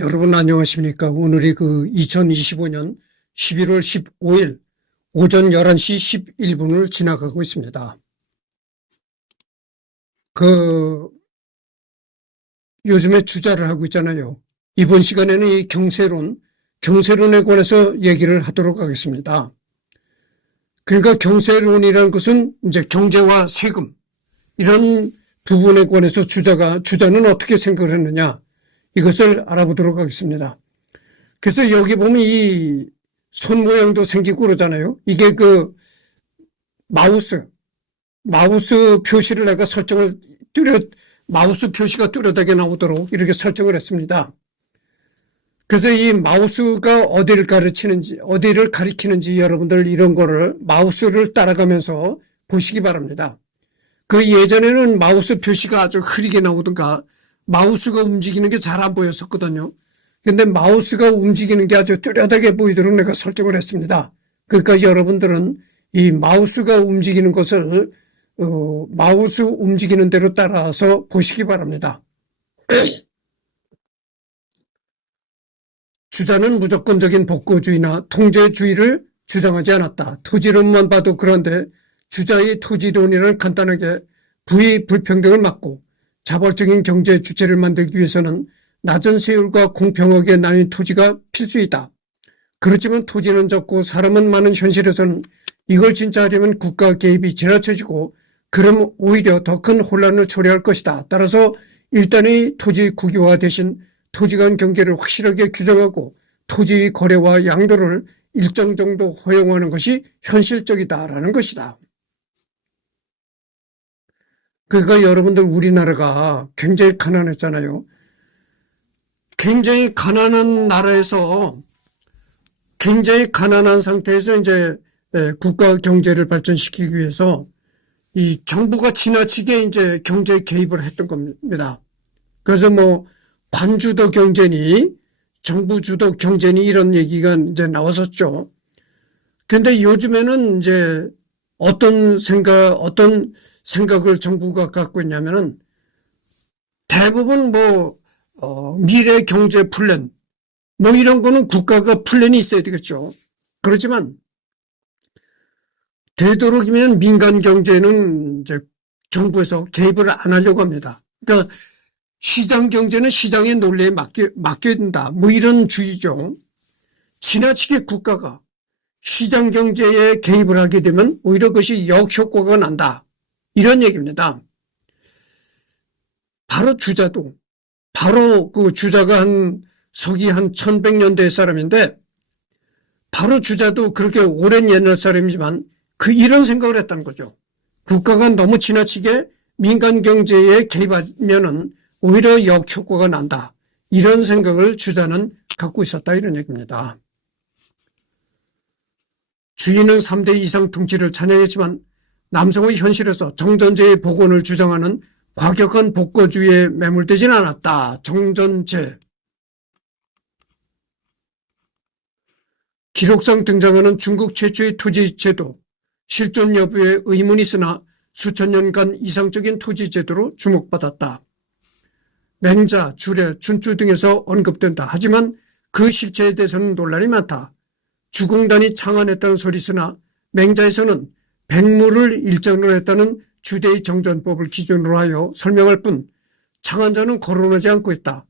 여러분 안녕하십니까? 오늘이 2025년 11월 15일 오전 11시 11분을 지나가고 있습니다. 요즘에 주자를 하고 있잖아요. 이번 시간에는 이 경세론에 관해서 얘기를 하도록 하겠습니다. 그러니까 경세론이라는 것은 이제 경제와 세금, 이런 부분에 관해서 주자는 어떻게 생각을 했느냐, 이것을 알아보도록 하겠습니다. 그래서 여기 보면 이 손 모양도 생기고 그러잖아요. 이게 마우스 표시를 내가 마우스 표시가 뚜렷하게 나오도록 이렇게 설정을 했습니다. 그래서 이 마우스가 어디를 가리키는지 여러분들 이런 거를 마우스를 따라가면서 보시기 바랍니다. 예전에는 마우스 표시가 아주 흐리게 나오던가 마우스가 움직이는 게 잘 안 보였었거든요. 근데 마우스가 움직이는 게 아주 뚜렷하게 보이도록 내가 설정을 했습니다. 그러니까 여러분들은 이 마우스가 움직이는 것을 마우스 움직이는 대로 따라서 보시기 바랍니다. 주자는 무조건적인 복고주의나 통제주의를 주장하지 않았다. 토지론만 봐도 그런데 주자의 토지론이라는 간단하게 부의 불평등을 막고 자발적인 경제 주체를 만들기 위해서는 낮은 세율과 공평하게 나뉜 토지가 필수이다. 그렇지만 토지는 적고 사람은 많은 현실에서는 이걸 진짜 하려면 국가 개입이 지나쳐지고 그럼 오히려 더 큰 혼란을 초래할 것이다. 따라서 일단의 토지 국유화 대신 토지 간 경계를 확실하게 규정하고 토지 거래와 양도를 일정 정도 허용하는 것이 현실적이다라는 것이다. 그러니까 여러분들 우리나라가 굉장히 가난했잖아요. 굉장히 가난한 나라에서 굉장히 가난한 상태에서 이제 국가 경제를 발전시키기 위해서 이 정부가 지나치게 이제 경제 개입을 했던 겁니다. 그래서 관주도 경제니 정부 주도 경제니 이런 얘기가 이제 나왔었죠. 근데 요즘에는 이제 어떤 생각을 정부가 갖고 있냐면은 대부분 미래 경제 플랜 이런 거는 국가가 플랜이 있어야 되겠죠. 그렇지만 되도록이면 민간 경제는 이제 정부에서 개입을 안 하려고 합니다. 그러니까 시장 경제는 시장의 논리에 맡겨야 된다. 이런 주의죠. 지나치게 국가가 시장 경제에 개입을 하게 되면 오히려 그것이 역효과가 난다. 이런 얘기입니다. 바로 주자도, 바로 주자가 서기 1100년대 사람인데, 바로 주자도 그렇게 오랜 옛날 사람이지만 이런 생각을 했다는 거죠. 국가가 너무 지나치게 민간 경제에 개입하면은 오히려 역효과가 난다. 이런 생각을 주자는 갖고 있었다. 이런 얘기입니다. 주인은 3대 이상 통치를 찬양했지만 남성의 현실에서 정전제의 복원을 주장하는 과격한 복고주의에 매몰되진 않았다. 정전제. 기록상 등장하는 중국 최초의 토지제도, 실존 여부에 의문이 있으나 수천 년간 이상적인 토지제도로 주목받았다. 맹자, 주례, 춘추 등에서 언급된다. 하지만 그 실체에 대해서는 논란이 많다. 주공단이 창안했다는 설이 있으나 맹자에서는 백무를 일정으로 했다는 주대의 정전법을 기준으로 하여 설명할 뿐 창안자는 거론하지 않고 있다.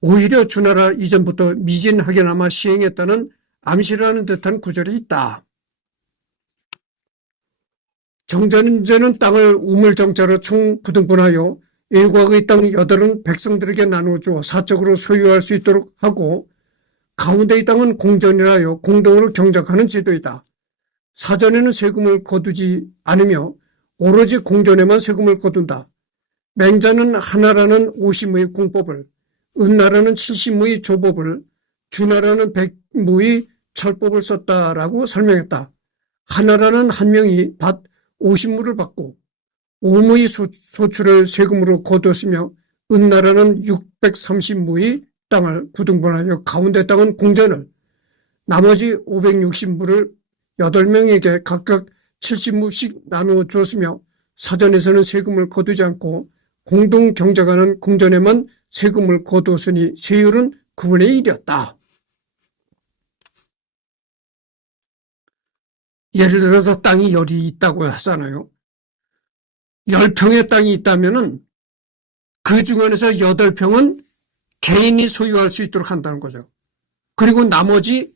오히려 주나라 이전부터 미진하게나마 시행했다는 암시를 하는 듯한 구절이 있다. 정전제는 땅을 우물정자로 총부등분하여 외곽의 땅 8은 백성들에게 나누어주어 사적으로 소유할 수 있도록 하고 가운데의 땅은 공전이라 하여 공동으로 경작하는 제도이다. 사전에는 세금을 거두지 않으며 오로지 공전에만 세금을 거둔다. 맹자는 하나라는 50무의 공법을, 은나라는 70무의 조법을, 주나라는 100무의 철법을 썼다라고 설명했다. 하나라는 한 명이 밭 50무를 받고 5무의 소출을 세금으로 거두었으며 은나라는 630무의 땅을 부등분하여 가운데 땅은 공전을, 나머지 560무를 8명에게 각각 70무씩 나누어 주었으며 사전에서는 세금을 거두지 않고 공동 경작하는 공전에만 세금을 거두었으니 세율은 9분의 1이었다. 예를 들어서 땅이 10이 있다고 하잖아요. 10평의 땅이 있다면은 그 중에서 8평은 개인이 소유할 수 있도록 한다는 거죠. 그리고 나머지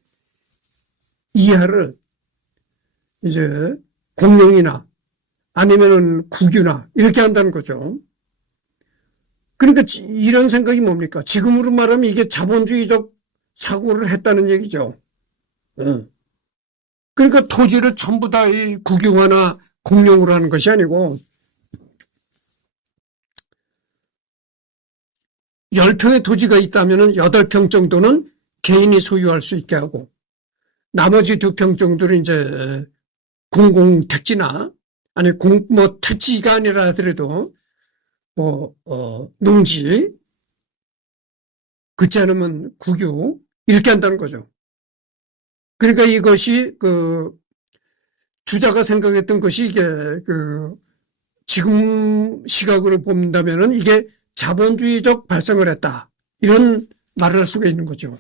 이하를 이제 공룡이나 아니면은 국유나 이렇게 한다는 거죠. 그러니까 이런 생각이 뭡니까? 지금으로 말하면 이게 자본주의적 사고를 했다는 얘기죠. 그러니까 토지를 전부 다 이 국유화나 공룡으로 하는 것이 아니고 10평의 토지가 있다면 8평 정도는 개인이 소유할 수 있게 하고 나머지 2평 정도는 이제 공공택지나 아니 뭐 택지가 아니라 하더라도 농지 그렇지 않으면 국유 이렇게 한다는 거죠. 그러니까 이것이 주자가 생각했던 것이 이게 지금 시각으로 본다면은 이게 자본주의적 발상을 했다. 이런 말을 할 수가 있는 거죠.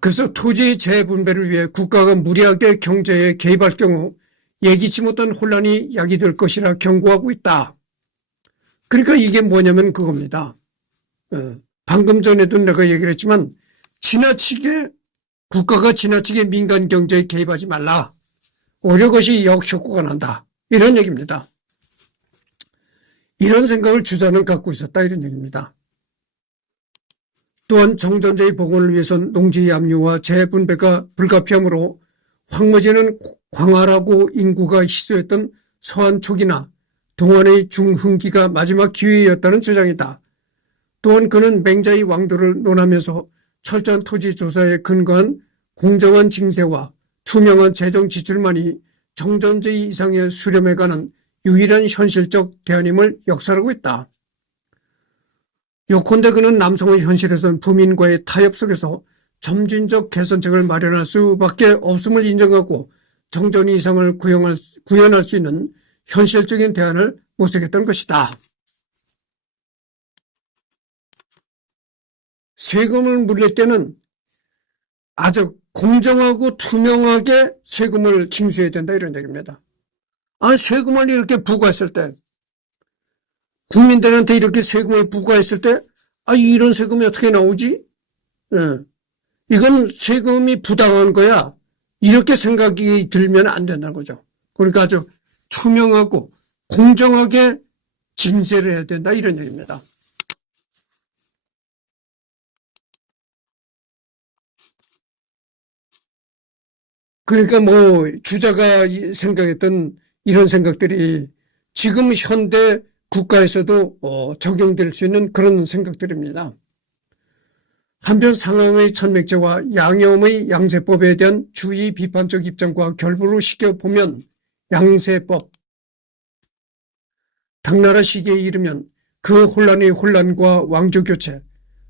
그래서 토지 재분배를 위해 국가가 무리하게 경제에 개입할 경우 예기치 못한 혼란이 야기될 것이라 경고하고 있다. 그러니까 이게 뭐냐면 그겁니다. 방금 전에도 내가 얘기를 했지만 국가가 지나치게 민간 경제에 개입하지 말라. 오히려 그것이 역효과가 난다. 이런 얘기입니다. 이런 생각을 주자는 갖고 있었다. 이런 얘기입니다. 또한 정전제의 복원을 위해선 농지 압류와 재분배가 불가피하므로 황무지는 광활하고 인구가 희소했던 서한 초기나 동안의 중흥기가 마지막 기회였다는 주장이다. 또한 그는 맹자의 왕도를 논하면서 철저한 토지 조사에 근거한 공정한 징세와 투명한 재정 지출만이 정전제 이상의 수렴에 관한 유일한 현실적 대안임을 역설하고 있다. 요컨대 그는 남성의 현실에선 부민과의 타협 속에서 점진적 개선책을 마련할 수밖에 없음을 인정하고 정전 이상을 구현할 수 있는 현실적인 대안을 모색했던 것이다. 세금을 물릴 때는 아주 공정하고 투명하게 세금을 징수해야 된다 이런 얘기입니다. 세금을 이렇게 부과했을 때 국민들한테 이렇게 세금을 부과했을 때 이런 세금이 어떻게 나오지? 이건 세금이 부당한 거야. 이렇게 생각이 들면 안 된다는 거죠. 그러니까 아주 투명하고 공정하게 징세를 해야 된다 이런 얘기입니다. 그러니까 주자가 생각했던 이런 생각들이 지금 현대 국가에서도 적용될 수 있는 그런 생각들입니다. 한편 상황의 천맥제와 양염의 양세법에 대한 주의 비판적 입장과 결부를 시켜보면 양세법, 당나라 시기에 이르면 그 혼란의 혼란과 왕조교체,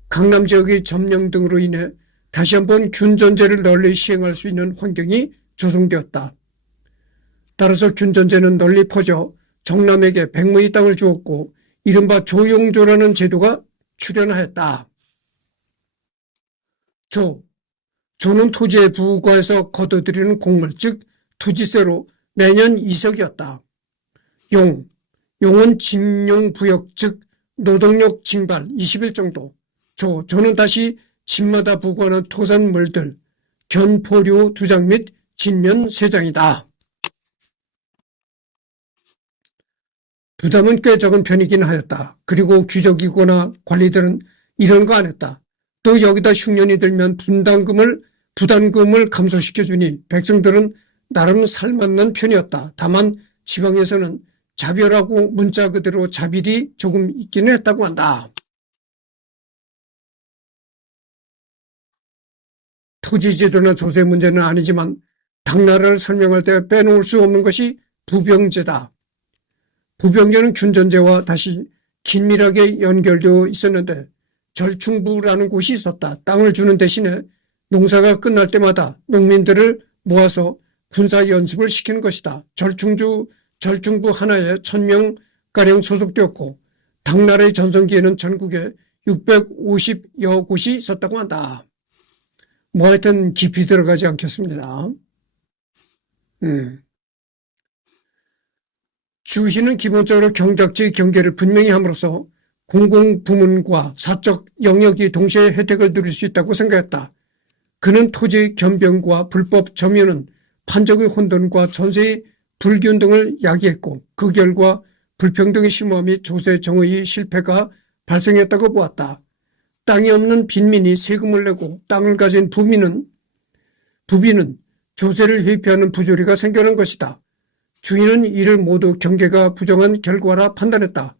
강남 지역의 점령 등으로 인해 다시 한번 균전제를 널리 시행할 수 있는 환경이 조성되었다. 따라서 균전제는 널리 퍼져 정남에게 백문의 땅을 주었고 이른바 조용조라는 제도가 출현하였다. 조는 토지에 부과해서 거둬들이는 곡물, 즉 토지세로 매년 2석이었다. 용은 진용부역, 즉 노동력 징발 20일 정도. 조는 다시 집마다 부과하는 토산물들, 견포류 2장 및 진면 3장이다. 부담은 꽤 적은 편이긴 하였다. 그리고 귀족이거나 관리들은 이런 거 안 했다. 또 여기다 흉년이 들면 부담금을 감소시켜주니 백성들은 나름 살만난 편이었다. 다만 지방에서는 자별하고 문자 그대로 자빌이 조금 있기는 했다고 한다. 토지제도나 조세 문제는 아니지만 당나라를 설명할 때 빼놓을 수 없는 것이 부병제다. 부병제는 균전제와 다시 긴밀하게 연결되어 있었는데 절충부라는 곳이 있었다. 땅을 주는 대신에 농사가 끝날 때마다 농민들을 모아서 군사 연습을 시키는 것이다. 절중부 하나에 1000명가량 소속되었고 당나라의 전성기에는 전국에 650여 곳이 있었다고 한다. 뭐 하여튼 깊이 들어가지 않겠습니다. 주시는 기본적으로 경작지 경계를 분명히 함으로써 공공부문과 사적 영역이 동시에 혜택을 누릴 수 있다고 생각했다. 그는 토지 겸병과 불법 점유는 판적의 혼돈과 전세의 불균 등을 야기했고 그 결과 불평등의 심화 및 조세 정의의 실패가 발생했다고 보았다. 땅이 없는 빈민이 세금을 내고 땅을 가진 부비는 조세를 회피하는 부조리가 생겨난 것이다. 주인은 이를 모두 경계가 부정한 결과라 판단했다.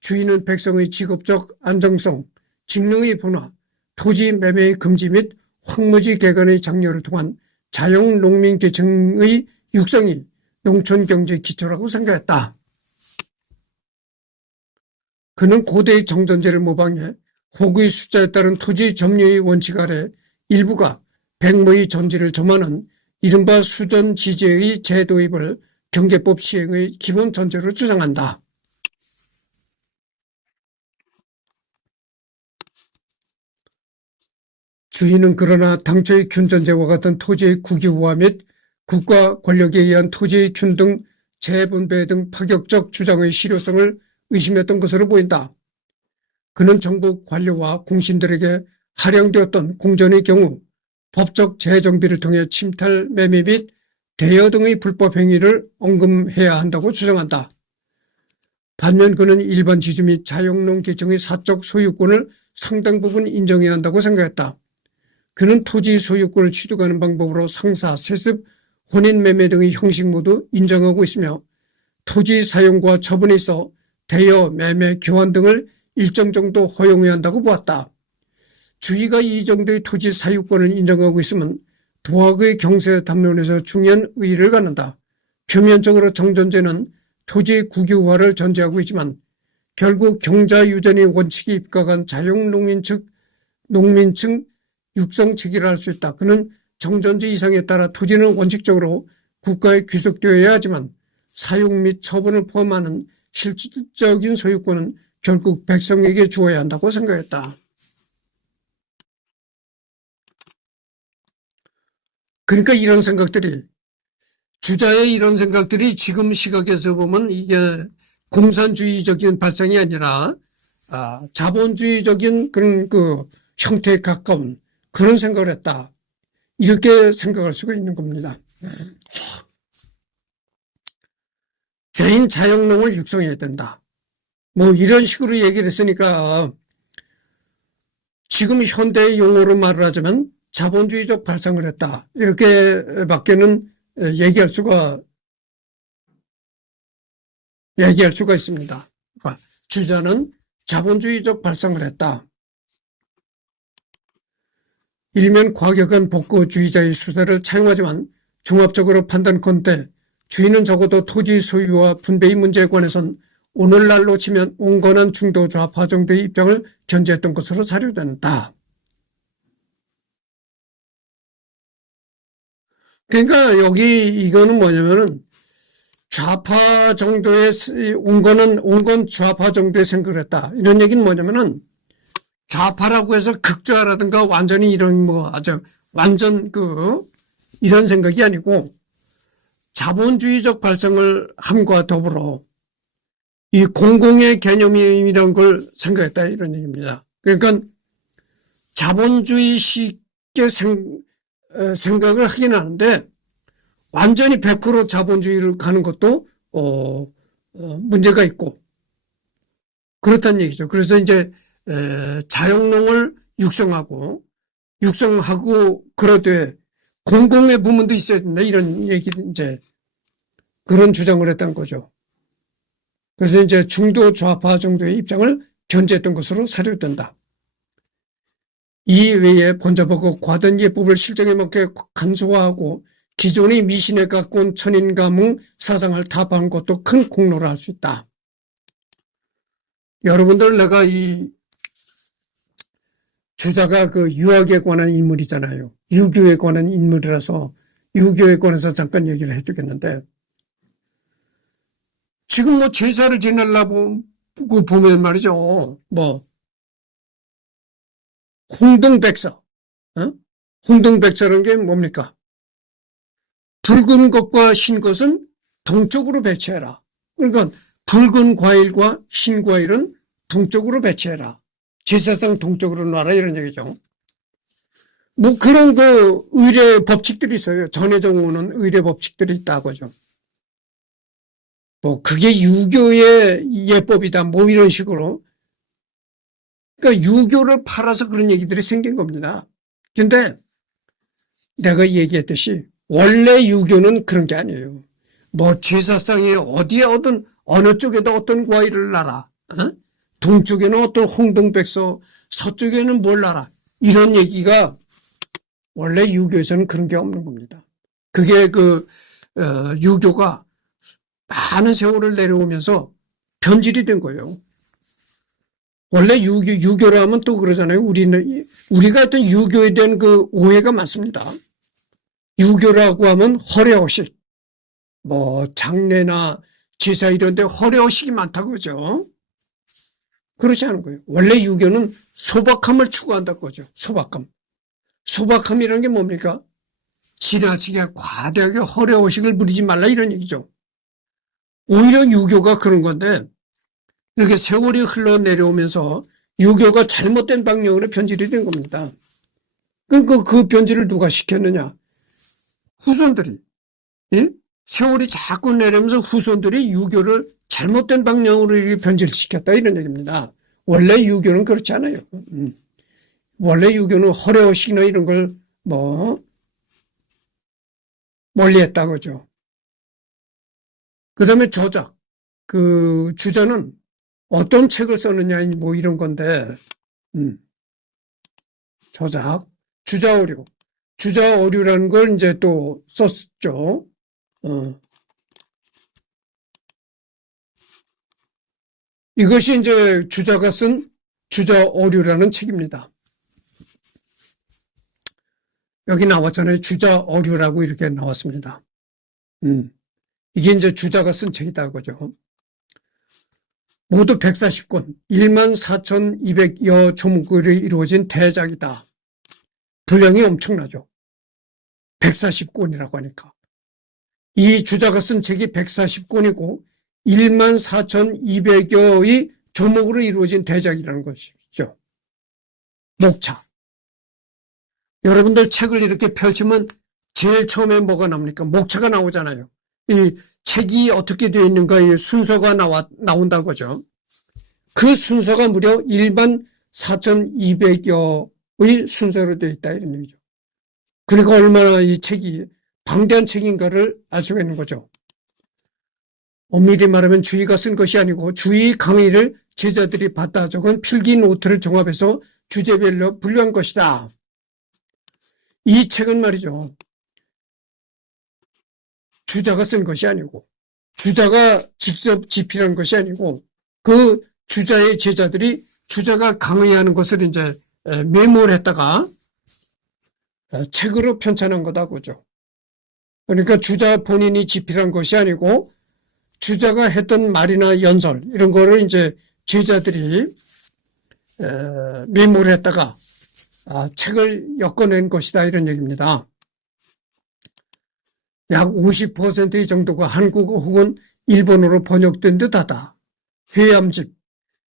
주인은 백성의 직업적 안정성, 직능의 분화, 토지 매매의 금지 및 황무지 개간의 장려를 통한 자영 농민 계층의 육성이 농촌 경제의 기초라고 생각했다. 그는 고대의 정전제를 모방해 호구의 숫자에 따른 토지 점유의 원칙 아래 일부가 백모의 전지를 점하는 이른바 수전지제의 재도입을 경계법 시행의 기본 전제로 주장한다. 주인은 그러나 당초의 균전제와 같은 토지의 국유화 및 국가 권력에 의한 토지의 균 등 재분배 등 파격적 주장의 실효성을 의심했던 것으로 보인다. 그는 정부 관료와 공신들에게 할양되었던 공전의 경우 법적 재정비를 통해 침탈, 매매 및 대여 등의 불법 행위를 언금해야 한다고 주장한다. 반면 그는 일반 지주 및 자영농 계층의 사적 소유권을 상당 부분 인정해야 한다고 생각했다. 그는 토지 소유권을 취득하는 방법으로 상사, 세습, 혼인매매 등의 형식 모두 인정하고 있으며 토지 사용과 처분에 있어 대여, 매매, 교환 등을 일정 정도 허용해야 한다고 보았다. 주의가 이 정도의 토지 사유권을 인정하고 있으면 도학의 경세 담론에서 중요한 의의를 갖는다. 표면적으로 정전제는 토지 국유화를 전제하고 있지만 결국 경자유전의 원칙이 입각한 자영농민층 육성 체계를 할 수 있다. 그는 정전제 이상에 따라 토지는 원칙적으로 국가에 귀속되어야 하지만 사용 및 처분을 포함하는 실질적인 소유권은 결국 백성에게 주어야 한다고 생각했다. 그러니까 이런 생각들이 주자의 이런 생각들이 지금 시각에서 보면 이게 공산주의적인 발상이 아니라 자본주의적인 그런 그 형태에 가까운 그런 생각을 했다. 이렇게 생각할 수가 있는 겁니다. 개인 자영농을 육성해야 된다. 뭐 이런 식으로 얘기를 했으니까 지금 현대의 용어로 말을 하자면 자본주의적 발상을 했다. 이렇게 밖에는 얘기할 수가 있습니다. 주자는 자본주의적 발상을 했다. 일면 과격한 복고주의자의 수사를 차용하지만 종합적으로 판단컨대 주인은 적어도 토지 소유와 분배의 문제에 관해선 오늘날로 치면 온건한 중도 좌파 정도의 입장을 견지했던 것으로 사료된다. 그러니까 여기 이거는 뭐냐면은 좌파 정도의 온건 좌파 정도의 생각을 했다. 이런 얘기는 뭐냐면은 좌파라고 해서 극좌라든가 완전히 이런 뭐 아주 완전 이런 생각이 아니고 자본주의적 발상을 함과 더불어 이 공공의 개념이란 걸 생각했다 이런 얘기입니다. 그러니까 자본주의식의 생각을 하긴 하는데 완전히 100% 자본주의를 가는 것도 문제가 있고 그렇다는 얘기죠. 그래서 이제 자영농을 육성하고 그러되 공공의 부문도 있어야 된다 이런 얘기를 이제 그런 주장을 했다는 거죠. 그래서 이제 중도 좌파 정도의 입장을 견지했던 것으로 사료된다. 이 외에 본접하고 과단 예법을 실정에 맞게 간소화하고 기존의 미신에 가까운 천인가문 사상을 타파한 것도 큰 공로를 할 수 있다. 여러분들 내가 이 주자가 유학에 관한 인물이잖아요. 유교에 관한 인물이라서 유교에 관해서 잠깐 얘기를 해주겠는데 지금 뭐 제사를 지내려고 보면 말이죠. 뭐, 홍등백서, 어? 홍등백서라는 게 뭡니까? 붉은 것과 흰 것은 동쪽으로 배치해라. 그러니까 붉은 과일과 흰 과일은 동쪽으로 배치해라. 제사상 동쪽으로 놔라 이런 얘기죠. 뭐 그런 그 의례 법칙들이 있어요. 전해져 오는 의례 법칙들이 있다고 하죠. 뭐 그게 유교의 예법이다 뭐 이런 식으로. 그러니까 유교를 팔아서 그런 얘기들이 생긴 겁니다. 근데 내가 얘기했듯이 원래 유교는 그런 게 아니에요. 뭐 제사상에 어디에 어느 쪽에도 어떤 과일을 놔라. 어? 동쪽에는 어떤 홍등백서, 서쪽에는 뭘 놔라. 이런 얘기가 원래 유교에서는 그런 게 없는 겁니다. 그게 유교가 많은 세월을 내려오면서 변질이 된 거예요. 원래 유교라 하면 또 그러잖아요. 우리가 어떤 유교에 대한 그 오해가 많습니다. 유교라고 하면 허례허식, 뭐, 장례나 제사 이런 데 허례허식이 많다고 그러죠. 그렇지 않은 거예요. 원래 유교는 소박함을 추구한다고 그러죠. 소박함. 소박함이라는 게 뭡니까? 지나치게 과대하게 허례허식을 부리지 말라 이런 얘기죠. 오히려 유교가 그런 건데 이렇게 세월이 흘러내려오면서 유교가 잘못된 방향으로 변질이 된 겁니다. 그러니까 그 변질을 누가 시켰느냐? 후손들이. 예? 세월이 자꾸 내려오면서 후손들이 유교를 잘못된 방향으로 이렇게 변질시켰다 이런 얘기입니다. 원래 유교는 그렇지 않아요. 원래 유교는 허례허식이나 이런 걸 멀리했다 그죠. 그 다음에 저작. 그 주자는 어떤 책을 썼느냐 뭐 이런 건데 저작. 주자어류. 주자어류라는 걸 이제 또 썼죠. 이것이 이제 주자가 쓴 주자어류라는 책입니다. 여기 나왔잖아요. 주자어류라고 이렇게 나왔습니다. 이게 이제 주자가 쓴 책이다 그죠. 모두 140권, 14,200여 조목으로 이루어진 대작이다. 분량이 엄청나죠. 140권이라고 하니까. 이 주자가 쓴 책이 140권이고 14,200여의 조목으로 이루어진 대작이라는 것이죠. 목차. 여러분들 책을 이렇게 펼치면 제일 처음에 뭐가 나옵니까? 목차가 나오잖아요. 이 책이 어떻게 되어 있는가 이 순서가 나온다는 거죠. 그 순서가 무려 14,200여의 순서로 되어 있다 이런 얘기죠. 그리고 얼마나 이 책이 방대한 책인가를 알 수가 있는 거죠. 엄밀히 말하면 주의가 쓴 것이 아니고 주의 강의를 제자들이 받다 적은 필기 노트를 종합해서 주제별로 분류한 것이다. 이 책은 말이죠. 주자가 쓴 것이 아니고 주자가 직접 집필한 것이 아니고 그 주자의 제자들이 주자가 강의하는 것을 이제 메모를 했다가 책으로 편찬한 거다 그죠. 그러니까 주자 본인이 집필한 것이 아니고 주자가 했던 말이나 연설 이런 거를 이제 제자들이 메모를 했다가 책을 엮어낸 것이다 이런 얘기입니다. 약 50% 정도가 한국어 혹은 일본어로 번역된 듯하다. 회암집,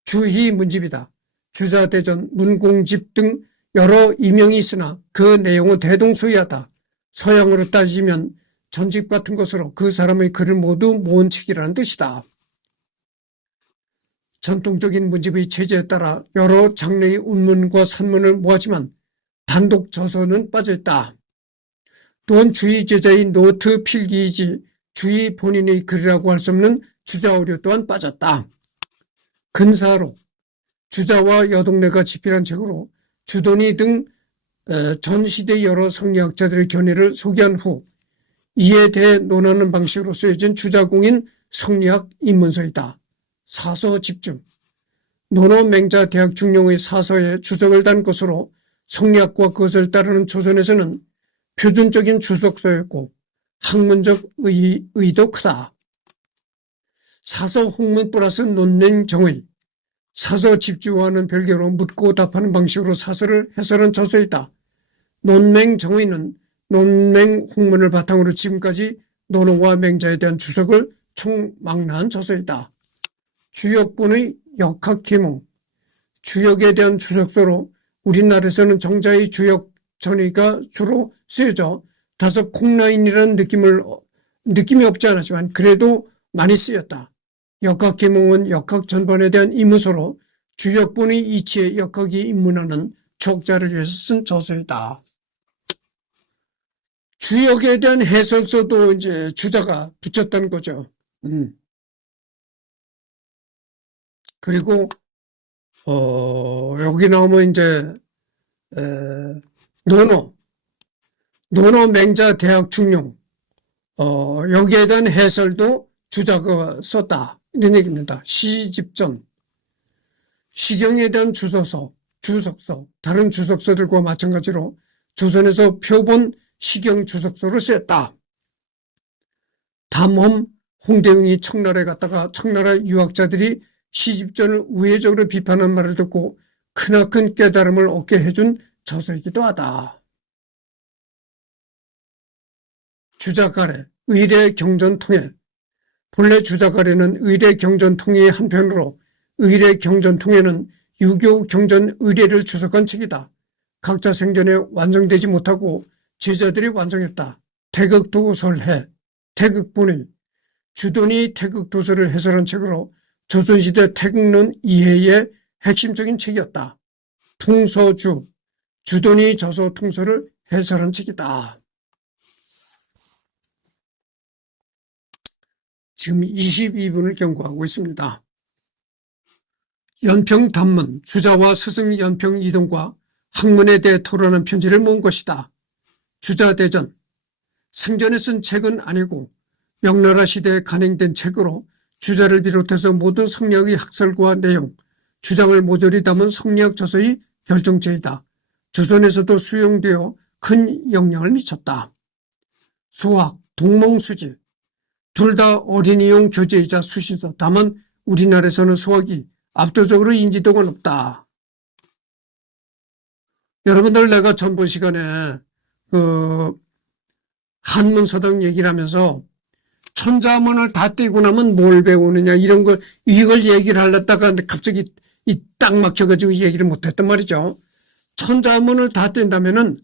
주희문집이다. 주자대전, 문공집 등 여러 이명이 있으나 그 내용은 대동소이하다. 서양으로 따지면 전집 같은 것으로 그 사람의 글을 모두 모은 책이라는 뜻이다. 전통적인 문집의 체제에 따라 여러 장르의 운문과 산문을 모았지만 단독 저서는 빠져있다. 또한 주의 제자의 노트 필기이지 주의 본인의 글이라고 할 수 없는 주자어류 또한 빠졌다. 근사록, 주자와 여동네가 집필한 책으로 주돈이 등 전 시대 여러 성리학자들의 견해를 소개한 후 이에 대해 논하는 방식으로 쓰여진 주자공인 성리학 입문서이다. 사서 집중. 논어맹자 대학 중용의 사서에 주석을 단 것으로 성리학과 그것을 따르는 조선에서는 표준적인 주석서였고 학문적 의의도 크다. 사서 홍문 플러스 논맹 정의. 사서 집주와는 별개로 묻고 답하는 방식으로 사서를 해설한 저서이다. 논맹 정의는 논맹 홍문을 바탕으로 지금까지 논어와 맹자에 대한 주석을 총망라한 저서이다. 주역본의 역학계몽. 주역에 대한 주석서로 우리나라에서는 정자의 주역 전의가 주로 쓰여져 다소 콩라인이라는 느낌이 없지 않았지만 그래도 많이 쓰였다. 역학계몽은 역학 전반에 대한 임무서로 주역본의 이치에 역학이 입문하는 촉자를 위해서 쓴 저서이다. 주역에 대한 해설서도 이제 주자가 붙였다는 거죠. 그리고 여기 나오면 이제 논어 맹자 대학 중용 여기에 대한 해설도 주자가 썼다 이런 얘기입니다. 시집전 시경에 대한 주석서 다른 주석서들과 마찬가지로 조선에서 표본 시경 주석서를 쓰였다. 담험 홍대웅이 청나라에 갔다가 청나라 유학자들이 시집전을 우회적으로 비판한 말을 듣고 크나큰 깨달음을 얻게 해준 저서이기도 하다. 주자가래 의례 경전통해. 본래 주자가래는 의례 경전통해의 한편으로 의례 경전통해는 유교 경전 의례를 주석한 책이다. 각자 생전에 완성되지 못하고 제자들이 완성했다. 태극도설해 태극본의 주돈이 태극도설을 해설한 책으로 조선시대 태극론 이해의 핵심적인 책이었다. 통서주 주돈이 저서 통서를 해설한 책이다. 지금 22분을 경고하고 있습니다. 연평단문 주자와 스승 연평 이동과 학문에 대해 토론한 편지를 모은 것이다. 주자대전 생전에 쓴 책은 아니고 명나라 시대에 간행된 책으로 주자를 비롯해서 모든 성리학의 학설과 내용, 주장을 모조리 담은 성리학 저서의 결정체이다. 조선에서도 수용되어 큰 영향을 미쳤다. 소학, 동몽수지 둘 다 어린이용 교재이자 수신서. 다만 우리나라에서는 소학이 압도적으로 인지도가 높다. 여러분들 내가 전번 시간에 한문서당 얘기를 하면서 천자문을 다 떼고 나면 뭘 배우느냐 이걸 얘기를 하려다가 갑자기 딱 막혀가지고 얘기를 못했단 말이죠. 천자문을 다 뗀다면은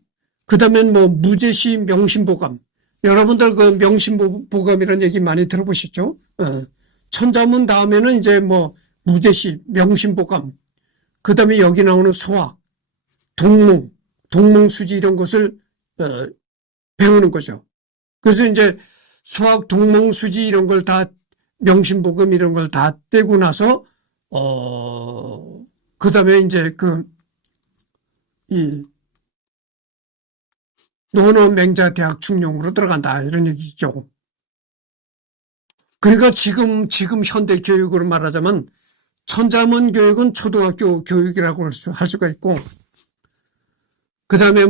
그 다음엔 무제시 명심보감. 여러분들 그 명심보감이라는 얘기 많이 들어보셨죠? 천자문 다음에는 이제 무제시 명심보감. 그 다음에 여기 나오는 소학, 동몽수지 이런 것을 배우는 거죠. 그래서 이제 수학, 동몽수지 이런 걸 다 명심보감 이런 걸 다 떼고 나서 그 다음에 이제 논어맹자대학 중용으로 들어간다 이런 얘기죠. 그러니까 지금 현대 교육으로 말하자면 천자문 교육은 초등학교 교육이라고 할 수가 있고 그 다음에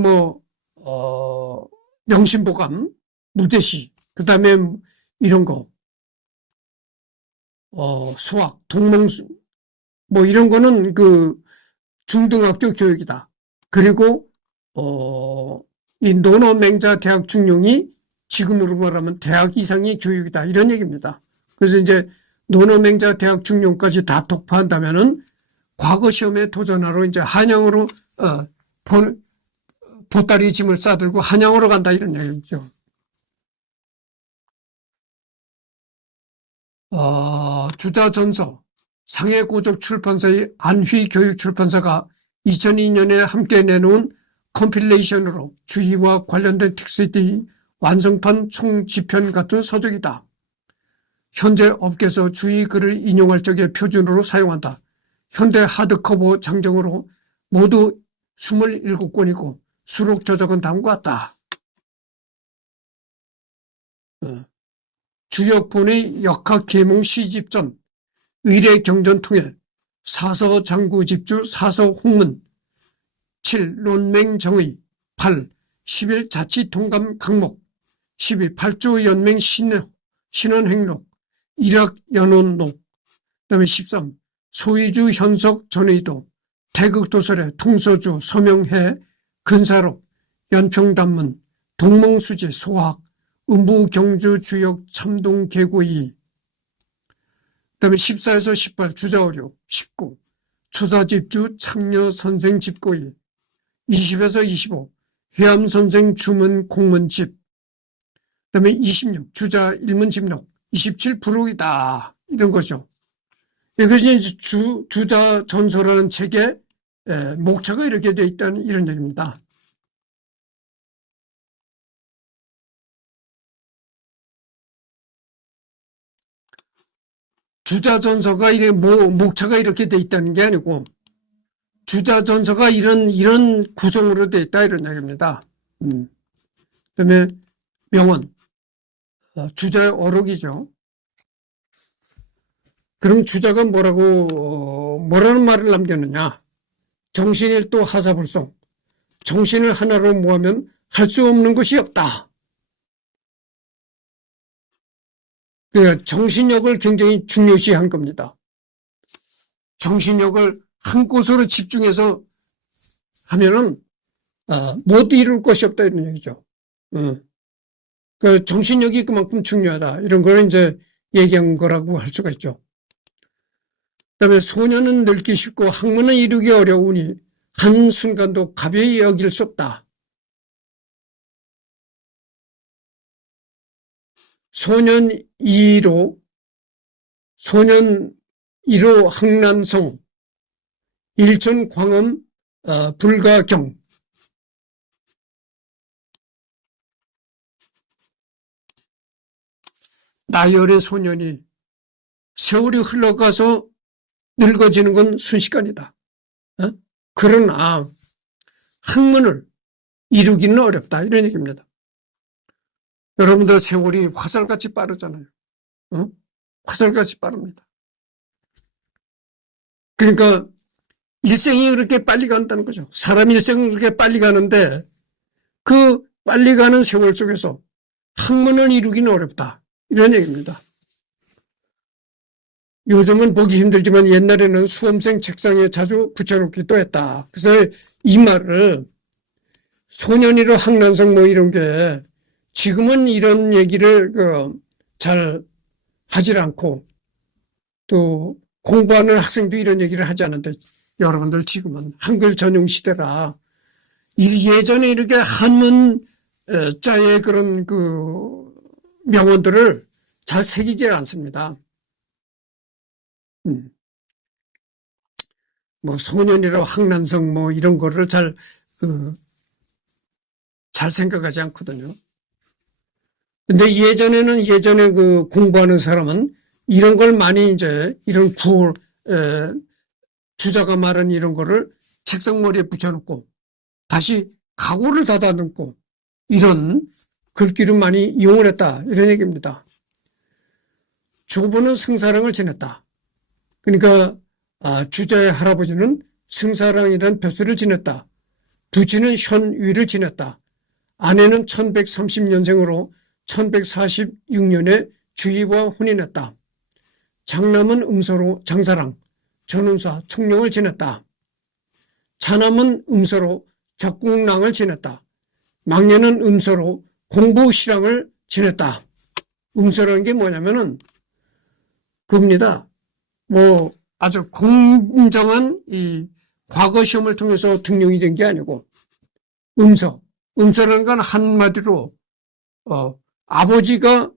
명심보감, 무제시, 그 다음에 이런 거, 수학, 동몽수, 이런 거는 중등학교 교육이다. 그리고, 이 논어맹자 대학 중용이 지금으로 말하면 대학 이상의 교육이다. 이런 얘기입니다. 그래서 이제 논어맹자 대학 중용까지 다 독파한다면은 과거 시험에 도전하러 이제 한양으로, 보따리 짐을 싸들고 한양으로 간다 이런 얘기죠. 주자전서 상해고적 출판사의 안휘교육출판사가 2002년에 함께 내놓은 컴필레이션으로 주의와 관련된 텍스트의 완성판 총지편 같은 서적이다. 현재 업계에서 주의 글을 인용할 적에 표준으로 사용한다. 현대 하드커버 장정으로 모두 27권이고 수록 저작은 다음과 같다. 주역본의 역학계몽 시집전, 의례경전통해, 사서장구집주 사서홍문, 7. 논맹정의, 8. 11. 자치통감 강목, 12. 8조 연맹 신원행록, 일학 연원록, 그다음에 13. 소위주 현석 전의도, 태극도설의 통서주 서명해 근사록, 연평단문, 동몽수지 소학, 음부경주 주역 참동 계고이, 그다음에 14에서 18 주자오류, 19 초사집주 참여 선생 집고이, 20에서 25 회암 선생 주문 공문집, 그다음에 26 주자 일문집록, 27 부록이다 이런 거죠. 이것이 주자 전서라는 책에 목차가 이렇게 되어 있다는 이런 얘기입니다. 주자전서가 목차가 이렇게 돼 있다는 게 아니고 주자전서가 이런 구성으로 돼 있다 이런 얘기입니다. 그다음에 명언, 주자의 어록이죠. 그럼 주자가 뭐라는 말을 남겼느냐? 정신일도 하사불성, 정신을 하나로 모으면 할 수 없는 것이 없다. 정신력을 굉장히 중요시한 겁니다. 정신력을 한 곳으로 집중해서 하면은 못 이룰 것이 없다 이런 얘기죠. 그 정신력이 그만큼 중요하다 이런 걸 이제 얘기한 거라고 할 수가 있죠. 그다음에 소년은 늙기 쉽고 학문은 이루기 어려우니 한순간도 가벼이 여길 수 없다. 소년 2로 항난성, 일천 광음 불가경, 나이 어린 소년이 세월이 흘러가서 늙어지는 건 순식간이다. 그러나 학문을 이루기는 어렵다 이런 얘기입니다. 여러분들 세월이 화살같이 빠르잖아요. 화살같이 빠릅니다. 그러니까 일생이 그렇게 빨리 간다는 거죠. 사람 일생은 그렇게 빨리 가는데 그 빨리 가는 세월 속에서 학문을 이루기는 어렵다 이런 얘기입니다. 요즘은 보기 힘들지만 옛날에는 수험생 책상에 자주 붙여놓기도 했다. 그래서 이 말을 소년이로 학난성 뭐 이런 게 지금은 이런 얘기를 잘 하질 않고 또 공부하는 학생도 이런 얘기를 하지 않는데 여러분들 지금은 한글 전용 시대라 예전에 이렇게 한문 자의 그런 명언들을 잘 새기질 않습니다. 뭐 소년이라 학난성 뭐 이런 거를 잘 생각하지 않거든요. 근데 예전에 공부하는 사람은 이런 걸 많이 이제 이런 주자가 말한 이런 거를 책상머리에 붙여놓고 다시 가구를 닫아 놓고 이런 글귀를 많이 이용을 했다 이런 얘기입니다. 조부는 승사랑을 지냈다. 그러니까 주자의 할아버지는 승사랑이라는 벼슬을 지냈다. 부친은 현위를 지냈다. 아내는 1130년생으로 1146년에 주위와 혼인했다. 장남은 음서로 장사랑, 전운사, 총령을 지냈다. 차남은 음서로 적궁랑을 지냈다. 막내는 음서로 공부시랑을 지냈다. 음서라는 게 뭐냐면은 그겁니다. 뭐 아주 공정한 이 과거 시험을 통해서 등용이 된 게 아니고 음서라는 건 한마디로 아버지가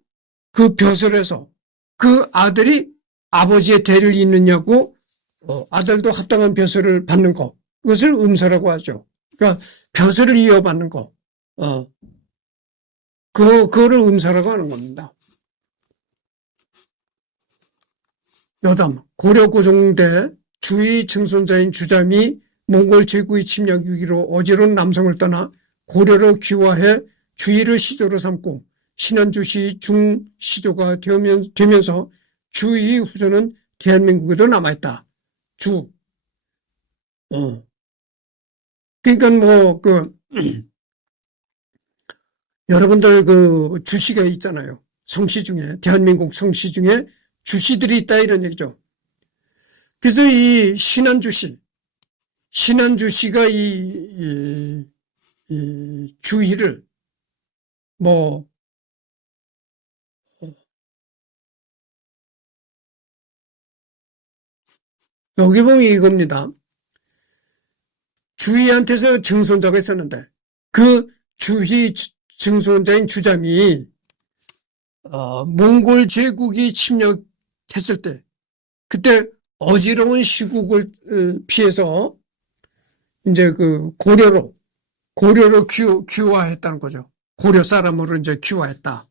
그 벼슬에서 그 아들이 아버지의 대를 잇느냐고 아들도 합당한 벼슬을 받는 거 그것을 음서라고 하죠. 그러니까 벼슬을 이어받는 거 그거를 음서라고 하는 겁니다. 여담, 고려고종대 주의 증손자인 주잠이 몽골 제국의 침략 위기로 어지러운 남성을 떠나 고려로 귀화해 주의를 시조로 삼고 신안주시 중시조가 되면서 주의 후손은 대한민국에도 남아있다. 그러니까 여러분들 주시가 있잖아요. 성씨 중에, 대한민국 성씨 중에 주시들이 있다 이런 얘기죠. 그래서 이 신한주시가 이 주의를 여기 보면 이겁니다. 주희한테서 증손자가 있었는데 그 주희 증손자인 주잠이 몽골 제국이 침략했을 때 그때 어지러운 시국을 피해서 이제 그 고려로 귀화했다는 거죠. 고려 사람으로 이제 귀화했다.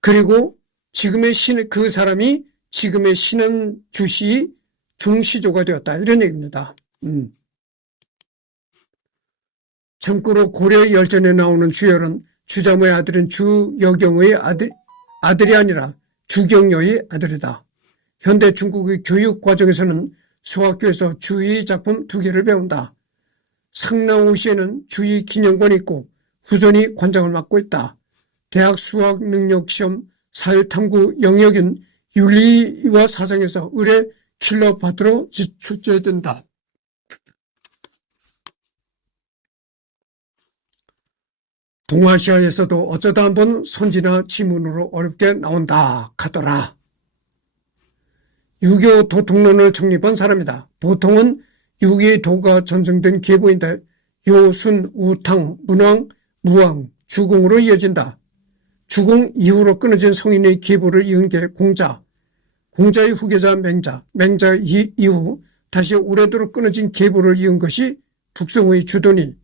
그리고 지금의 그 사람이 지금의 신한주시 중시조가 되었다. 이런 얘기입니다. 참고로 고려 열전에 나오는 주열은 주잠의 아들인 주여경의 아들이 아니라 주경여의 아들이다. 현대 중국의 교육 과정에서는 수학교에서 주의 작품 2개를 배운다. 상나우시에는 주의 기념관이 있고 후손이 관장을 맡고 있다. 대학 수학 능력 시험 사회탐구 영역인 윤리와 사상에서 의뢰 킬러파트로 출제된다. 동아시아에서도 어쩌다 한번 선지나 지문으로 어렵게 나온다 하더라. 유교 도통론을 정립한 사람이다. 도통은 유기의 도가 전승된 계보인데 요, 순, 우탕, 문왕, 무왕, 주공으로 이어진다. 주공 이후로 끊어진 성인의 계보를 이은 게 공자, 공자의 후계자 맹자, 맹자 이후 다시 오래도록 끊어진 계보를 이은 것이 북성의 주돈이,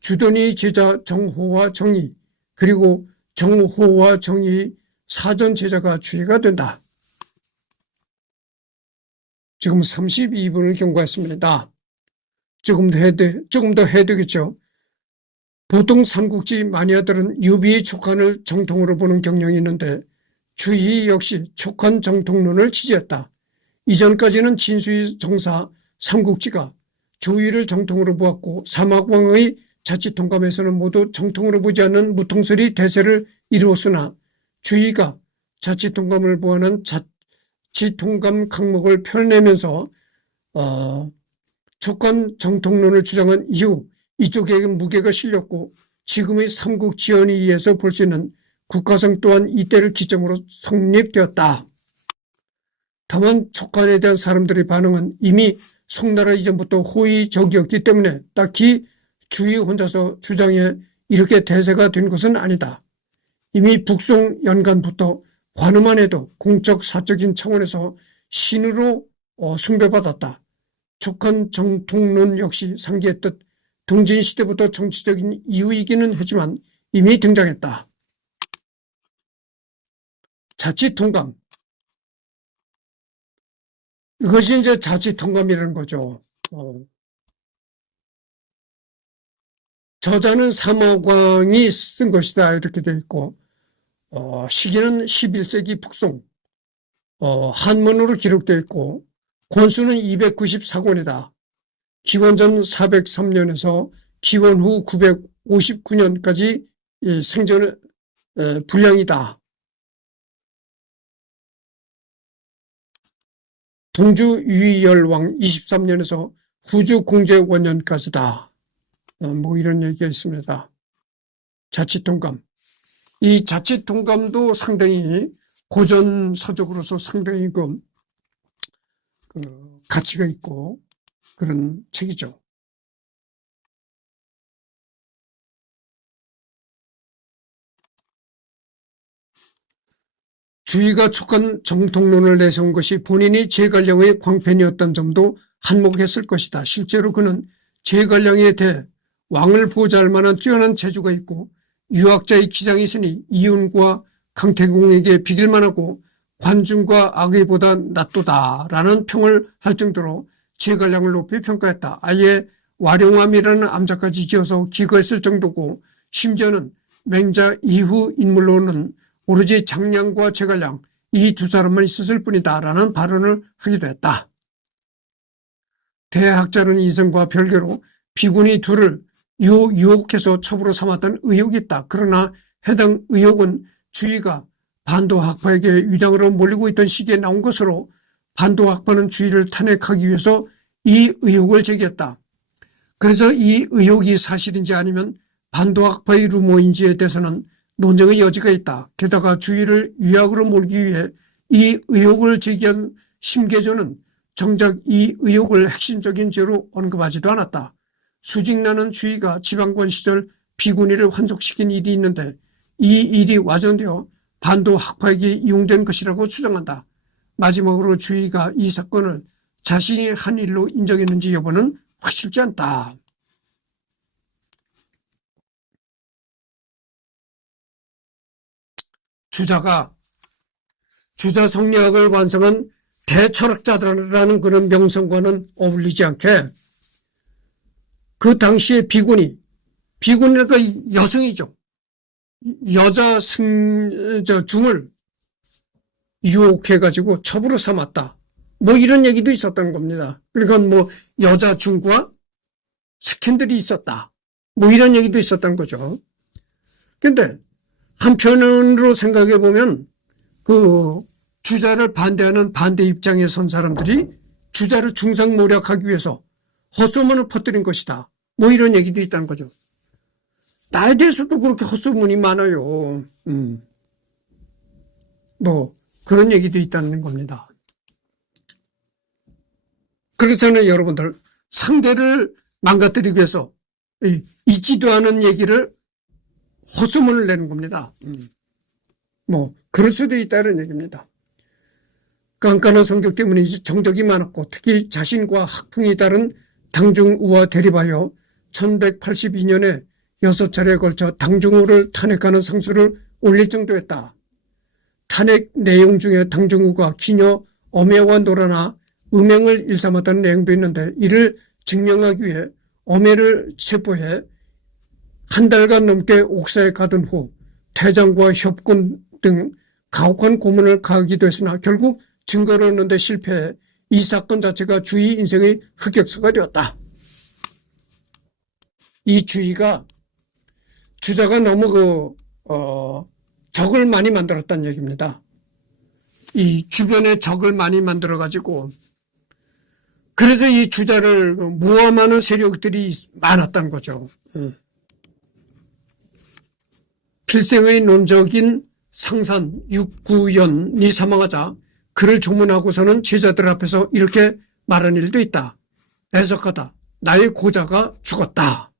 주돈이 제자 정호와 정의, 그리고 정호와 정의 사전 제자가 주의가 된다. 지금 32분을 경과했습니다. 조금 더 해야 되겠죠. 보통 삼국지 마니아들은 유비의 촉한을 정통으로 보는 경향이 있는데 주희 역시 촉한 정통론을 지지했다. 이전까지는 진수의 정사 삼국지가 조의를 정통으로 보았고 사막왕의 자치통감에서는 모두 정통으로 보지 않는 무통설이 대세를 이루었으나 주희가 자치통감을 보완한 자치통감 강목을 펴내면서 촉한 정통론을 주장한 이후 이쪽에 무게가 실렸고 지금의 삼국지연에 의해서 볼 수 있는 국가성 또한 이때를 기점으로 성립되었다. 다만 촉한에 대한 사람들의 반응은 이미 송나라 이전부터 호의적이었기 때문에 딱히 주의 혼자서 주장에 이렇게 대세가 된 것은 아니다. 이미 북송 연간부터 관우만 해도 공적 사적인 차원에서 신으로 숭배받았다. 촉한 정통론 역시 상기했듯 동진시대부터 정치적인 이유이기는 하지만 이미 등장했다. 자치통감. 이것이 이제 자치통감이라는 거죠. 저자는 사막왕이 쓴 것이다 이렇게 되어 있고 시기는 11세기 북송 한문으로 기록되어 있고 권수는 294권이다. 기원전 403년에서 기원 후 959년까지 생전 분량이다. 동주 유의열왕 23년에서 후주 공제 원년까지다. 뭐 이런 얘기가 있습니다. 자치통감. 이 자치통감도 상당히 고전 서적으로서 상당히 그 가치가 있고 그런 책이죠. 주의가 촉한 정통론을 내세운 것이 본인이 제갈량의 광팬이었던 점도 한몫했을 것이다. 실제로 그는 제갈량에 대해 왕을 보좌할 만한 뛰어난 재주가 있고 유학자의 기장이 있으니 이윤과 강태공에게 비길만 하고 관중과 악의보다 낫도다라는 평을 할 정도로 제갈량을 높이 평가했다. 아예 와룡암이라는 암자까지 지어서 기거했을 정도고 심지어는 맹자 이후 인물로는 오로지 장량과 제갈량 이 두 사람만 있었을 뿐이다 라는 발언을 하기도 했다. 대학자는 이성과 별개로 비군이 둘을 유혹해서 첩으로 삼았던 의혹이 있다. 그러나 해당 의혹은 주의가 반도 학파에게 유당으로 몰리고 있던 시기에 나온 것으로 반도 학파는 주의를 탄핵하기 위해서 이 의혹을 제기했다. 그래서 이 의혹이 사실인지 아니면 반도 학파의 루머인지에 대해서는 논쟁의 여지가 있다. 게다가 주의를 유약으로 몰기 위해 이 의혹을 제기한 심계조는 정작 이 의혹을 핵심적인 죄로 언급하지도 않았다. 수직나는 주의가 지방권 시절 비군이를 환속시킨 일이 있는데 이 일이 와전되어 반도 학파에게 이용된 것이라고 주장한다. 마지막으로 주의가 이 사건을 자신이 한 일로 인정했는지 여부는 확실치 않다. 주자가 주자 성리학을 완성한 대철학자라는 그런 명성과는 어울리지 않게 그 당시에 비군이니까 여성이죠. 여자 중을 유혹해가지고 첩으로 삼았다. 뭐 이런 얘기도 있었던 겁니다. 그러니까 뭐 여자 중과 스캔들이 있었다. 뭐 이런 얘기도 있었던 거죠. 근데 한편으로 생각해 보면 그 주자를 반대하는 반대 입장에 선 사람들이 주자를 중상모략하기 위해서 헛소문을 퍼뜨린 것이다. 뭐 이런 얘기도 있다는 거죠. 나에 대해서도 그렇게 헛소문이 많아요. 뭐 그런 얘기도 있다는 겁니다. 그렇잖아요, 여러분들. 상대를 망가뜨리기 위해서 있지도 않은 얘기를 헛소문을 내는 겁니다. 뭐 그럴 수도 있다는 얘기입니다. 깐깐한 성격 때문에 정적이 많았고 특히 자신과 학풍이 다른 당중우와 대립하여 1182년에 6차례에 걸쳐 당중우를 탄핵하는 상소를 올릴 정도였다. 탄핵 내용 중에 당중우가 기녀 엄애와 놀아나 음행을 일삼았다는 내용도 있는데 이를 증명하기 위해 엄애를 체포해 한 달간 넘게 옥사에 가둔 후 퇴장과 협권 등 가혹한 고문을 가하기도 했으나 결국 증거를 얻는 데 실패해 이 사건 자체가 주의 인생의 흑역사가 되었다. 이 주의가 주자가 너무 적을 많이 만들었다는 얘기입니다. 이 주변에 적을 많이 만들어가지고 그래서 이 주자를 모함하는 세력들이 많았다는 거죠. 필생의 논적인 상산 육구연이 사망하자 그를 조문하고서는 제자들 앞에서 이렇게 말한 일도 있다. 애석하다. 나의 고자가 죽었다.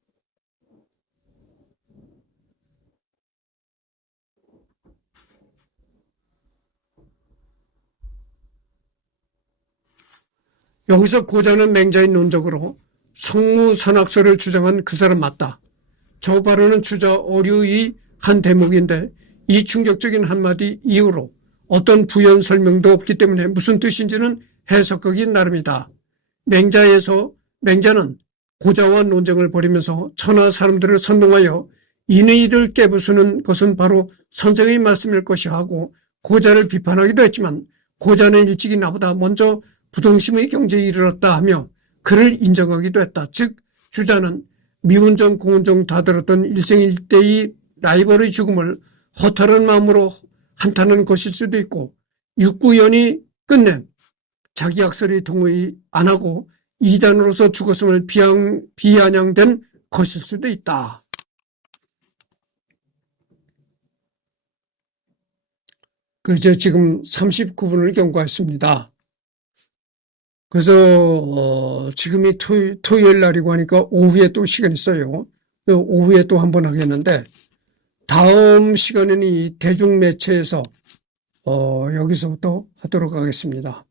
여기서 고자는 맹자의 논적으로 성무선악설을 주장한 그 사람 맞다. 저 발언은 주자 어류의 한 대목인데 이 충격적인 한마디 이후로 어떤 부연 설명도 없기 때문에 무슨 뜻인지는 해석하기 나름이다. 맹자는 고자와 논쟁을 벌이면서 천하 사람들을 선동하여 인의를 깨부수는 것은 바로 선생의 말씀일 것이야 하고 고자를 비판하기도 했지만 고자는 일찍이 나보다 먼저 부동심의 경제에 이르렀다 하며 그를 인정하기도 했다. 즉 주자는 미운정 공운정 다 들었던 일생일대의 라이벌의 죽음을 허탈한 마음으로 한탄하는 것일 수도 있고 육구연이 끝내 자기 학설이 동의 안 하고 이단으로서 죽었음을 비아냥된 것일 수도 있다. 그래서 지금 39분을 경과했습니다. 그래서 지금이 토요일 날이고 하니까 오후에 또 시간 있어요. 오후에 또 한번 하겠는데 다음 시간에는 이 대중매체에서 여기서부터 하도록 하겠습니다.